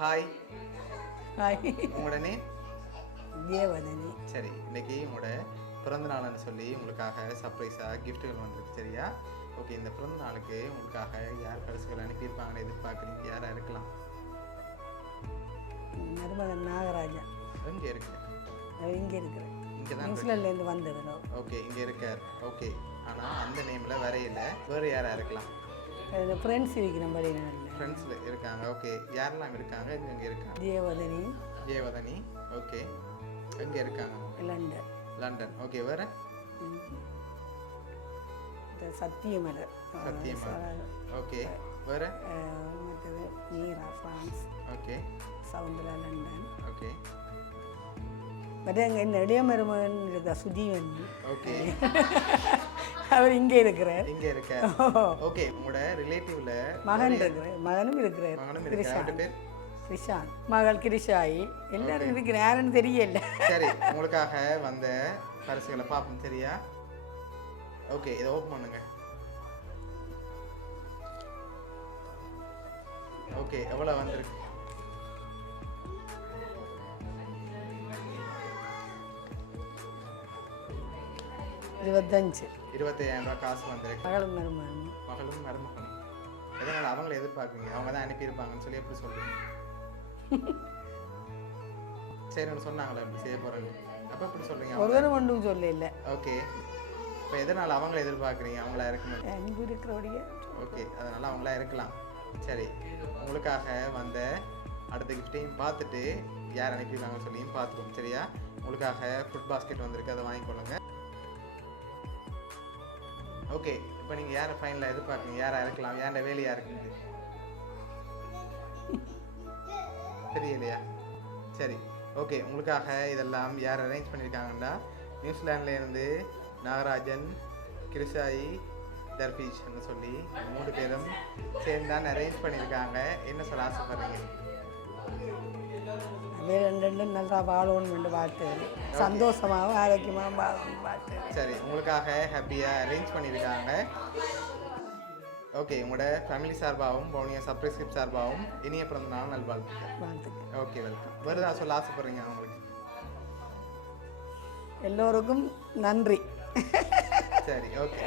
Hi. Hi. உங்களோட name? தேவதனி. சரி, இன்னைக்கு உங்களோட பிறந்த நாள்னு சொல்லி உங்களுக்காக சர்ப்ரைஸாக கிஃப்ட்டுகள் வந்திருக்கு. சரியா? ஓகே, இந்த பிறந்த நாளுக்கு உங்களுக்காக யார் பரிசுகள் அனுப்பியிருப்பாங்கன்னு எதிர்பார்க்குறீங்க? யாராக இருக்கலாம்? நர்மதன் நாகராஜா. எங்கே இருக்கு? இங்கே இருக்கிறேன். இங்கே தான். நியூசிலாண்ட்லேருந்து வந்தவரும். ஓகே, இங்கே இருக்கார். ஓகே, ஆனால் அந்த நேமில் வரையில வேறு யாராக இருக்கலாம்? ஃப்ரெண்ட்ஸ் இருக்கிற மாதிரி நாளில் ஃப்ரெண்ட்ஸில் இருக்காங்க. ஓகே, யாரெல்லாம் இருக்காங்க? இங்கே இருக்காங்க. தேவதனி. தேவதனி. ஓகே, எங்கே இருக்காங்க? லண்டன். லண்டன். ஓகே, வேறு? சத்தியமலர். சத்தியமலர். ஓகே, வேறு? மற்றது Meera France. Okay. Soundara London. Okay. But அங்கே என்ன இளைய மருமகன் இருக்கா சுதீவன். ஓகே. அவர் இங்கே இருக்கிறார். இங்கே இருக்கார். ஓகே, உங்களோட ரிலேட்டிவ்ல மகன் இருக்கிறார். மகனும் இருக்கிறார். மகனும் இருக்கார். பேர் கிருஷான். மகள் கிருஷாயி. எல்லாரும் இருக்கிற யாருன்னு தெரியல. சரி, உங்களுக்காக வந்த பரிசுகளை பார்ப்போம். சரியா? ஓகே, இதை ஓப்பன் பண்ணுங்க. ஓகே, எவ்வளோ வந்திருக்கு? $25,000 காசு வந்திருக்கு. மகளும் மருமகனும். மகளும் மருமகனும். எதனால் அவங்கள எதிர்பார்க்குறீங்க? அவங்க தான் அனுப்பியிருப்பாங்கன்னு சொல்லி எப்படி சொல்றீங்க? சரி, ஒன்று சொன்னாங்களா இப்படி செய்ய போகிறேன்னு? அப்போ எப்படி சொல்கிறீங்க? ஒருவரும் ஒன்றும் சொல்ல இல்லை. ஓகே, இப்போ எதனால் அவங்கள எதிர்பார்க்குறீங்க? அவங்களா இருக்கணும். அன்பு இருக்கிறோடைய. ஓகே, அதனால் அவங்களா இருக்கலாம். சரி, உங்களுக்காக வந்த அடுத்த கிஃப்டையும் பார்த்துட்டு யார் அனுப்பியிருக்காங்கன்னு சொல்லியும் பார்த்துக்கோங்க. சரியா? உங்களுக்காக ஃபுட் பாஸ்கெட் வந்திருக்கு, அதை வாங்கிக்கொள்ளுங்க. ஓகே, இப்போ நீங்கள் யாரை ஃபைனலாக எதிர்பார்க்குறீங்க? யாராக இருக்கலாம்? யாரோட வேலையாக இருக்குது தெரியலையா? சரி, ஓகே. உங்களுக்காக இதெல்லாம் யார் அரேஞ்ச் பண்ணியிருக்காங்கன்னா, நியூசிலாண்ட்லேருந்து நாகராஜன், கிருஷாயி, தர்பீஷ்னு சொல்லி 3 பேரும் சேர்ந்து தான் அரேஞ்ச் பண்ணியிருக்காங்க. என்ன சொல்ல ஆசைப்படுறீங்க? ரெண்டு நல்லா வாழணும்னு பார்த்து சந்தோஷமாகவும் ஆரோக்கியமாகவும் வாழணும்னு பார்த்து. சரி, உங்களுக்காக ஹாப்பியாக அரேஞ்ச் பண்ணியிருக்காங்க. ஓகே, உங்களோட ஃபேமிலி சார்பாகவும் பவுனியா சர்ப்ரைஸ் கிஃப்ட் சார்பாகவும் இனிய பிறந்த நாள் நல்வாழ்த்துக்கள். Okay, welcome. வேறு சொல்ல ஆசைப்படுறீங்க அவங்களுக்கு? எல்லோருக்கும் நன்றி. சரி, ஓகே.